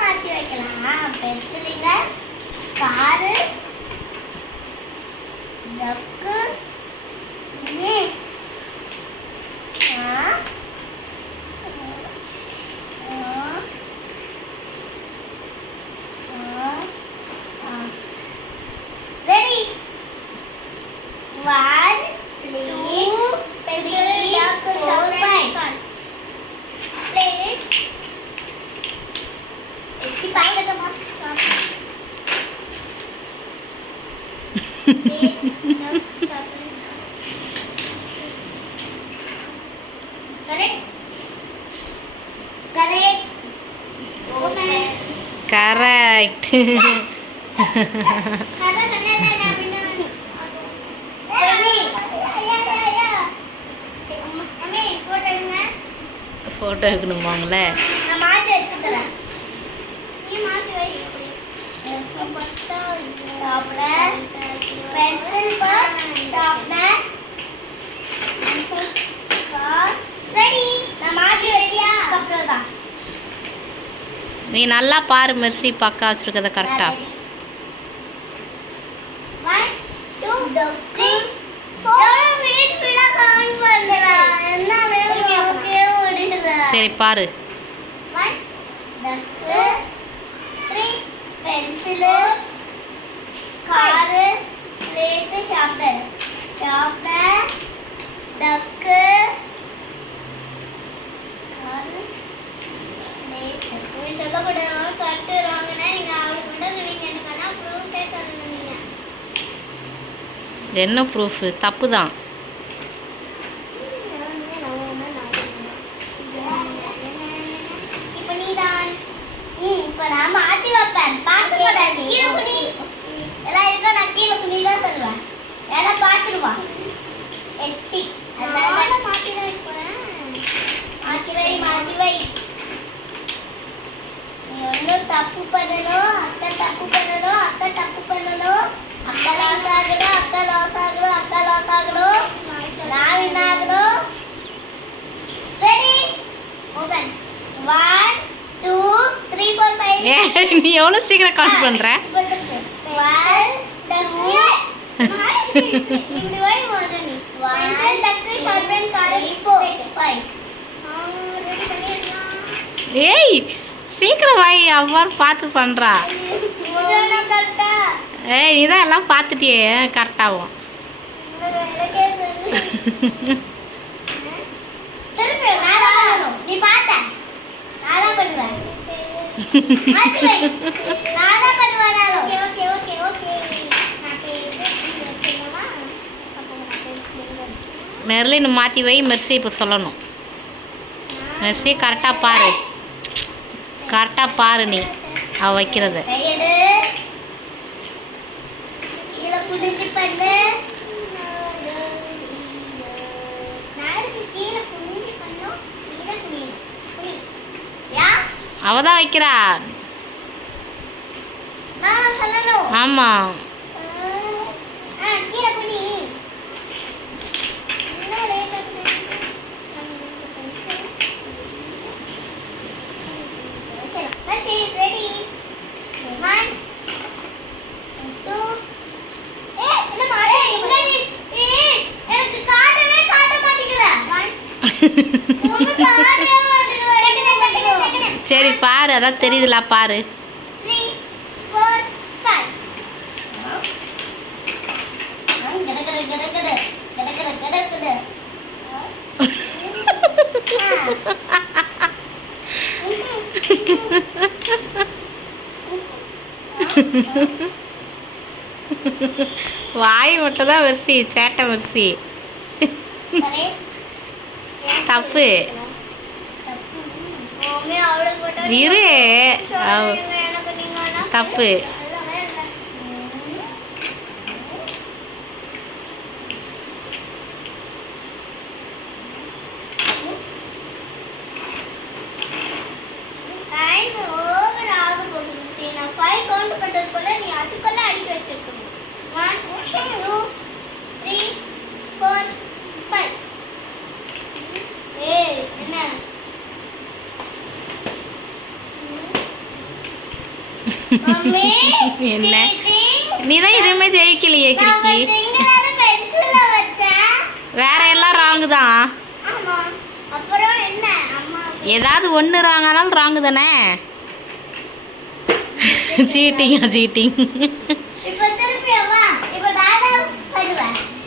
மாற்றி வைக்கலாம். பென்சிலுங்க, காரு, டக்கு, ரெடி. 1 2 3 4 5 plate. எட்டி பாக்கட்டமா? கரெக்ட். ஃபோட்டோ எடுக்கணுமாங்களே? நான் மாத்தி வச்சுக்கிறேன். நீ மாத்தி வை. Sharpener, pencil first, sharpener, ready. நான் மாத்தி ரெடியா? அப்புறம் தான் நீ நல்லா பாரு மெர்சி, பக்கா வச்சிருக்கத கரெக்டா. 1 2 3 4 வீட் ஃபுல்லா கவுண்ட் பண்றா. என்ன ஓகே ஓடிடுல. சரி பாரு. 1 டக்கு, 3 பென்சில், கார், பிளேட், ஷார்ப்னர், டக்கு, கார், பிளேட். நீ சொல்லக்கூடாது கட்டுறாங்கன்னா நீங்க அவளுக்கு விட நீங்க எனக்கான ப்ரூஃபே தரணுங்க. என்ன ப்ரூஃப்? தப்பு தான். இப்போ நீ தான். இப்போ நான் மாத்தி வைப்பேன். பார்க்க கூடாது. கீழே குனி. எல்லாம் இருக்கா? நான் கீழே குனி தான் சொல்லுவேன். ஏன்னா பார்த்துருவா. எட்டி. அதனால மாத்தி தான் வைப்பேன். மாத்தி வை. நீ ஒன்றும் தப்பு பண்ணணும். அக்கா தப்பு பண்ணணும். அக்கா லாஸ் ஆகணும். நான் வின் ஆகணும். ரெடி. ஓபன். 1 2 3 4 5. நீ எவ்வளோ சீக்கிரம் கவுண்ட் பண்ற? 1 2 இப்படி வரை மாறணும். 1 டக்கு, ஷார்ப்னர், கார், 4 5. ரெடி பண்ணிடலாம். ஏய் சீக்கிரம் வாய், அவ்வாறு பார்த்து பண்ணுறா. இதெல்லாம் கரெக்டா? ஏய் நீ தான் எல்லாம் பார்த்துட்டியே கரெக்டாகும். திருப்பி நான் தான் பண்ணணும். நீ பார்த்த? நான் தான் பண்ணுவேன். மாத்தி வை. நான் தான் பண்ணுவேன். ஓகே. நான் வச்சிடலாமா? மெர்லின் மாற்றி வை. மெர்சி இப்போ சொல்லணும். மெர்சி கரெக்டாக பாரு நீ அவ வைக்கிறத. கையெடு. கீழே குனிஞ்சு பண்ணு. நாளைக்கு கீழே குனிஞ்சு பண்ணோம். கீழே குனி. யா? அவ தான் வைக்கிறா. நான் சொல்லணும். ஆமாம். கீழே குனி. ரெடி. 1 2 என்ன மாடே எங்க நீ? எனக்கு காட்ட மாட்டேங்குற. 1 உங்களுக்கு காட்டவே மாட்டேங்குற. சரி பாரு, அதான் தெரியுதுல பாரு. 3 4 5. கட. வாய் மட்டும் தான் வரிசி, சேட்டை வரிசி. தப்பு இரு. தப்பு. மம்மி என்ன cheating. நீ தான் எதுவுமே ஜெயிக்கலையே கிறுக்கி நான் சிங்கிளால பென்சில்ல வச்சேன். வேற எல்லாம் ராங்கு தான் ஆமா. அப்புறம் என்ன அம்மா ஏதாவது ஒன்று ராங்கானாலும் ராங்கு தானே சீட்டிங்கா சீட்டிங்